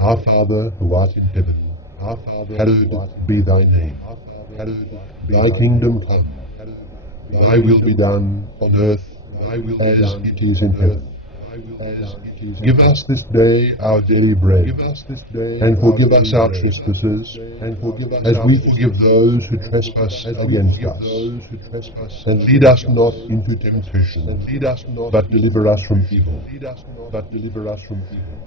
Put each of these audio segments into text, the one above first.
Our Father, who art in heaven, hallowed be thy name. Thy kingdom come, thy will be done on earth as it is in heaven. Give us this day our daily bread, and forgive us our trespasses, as we forgive those who trespass against us. And lead us not into temptation, but deliver us from evil.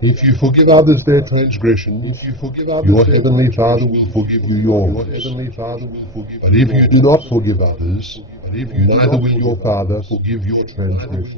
If you forgive others their transgressions, your heavenly Father will forgive you yours. But if you do not forgive others, neither will your Father forgive your transgressions.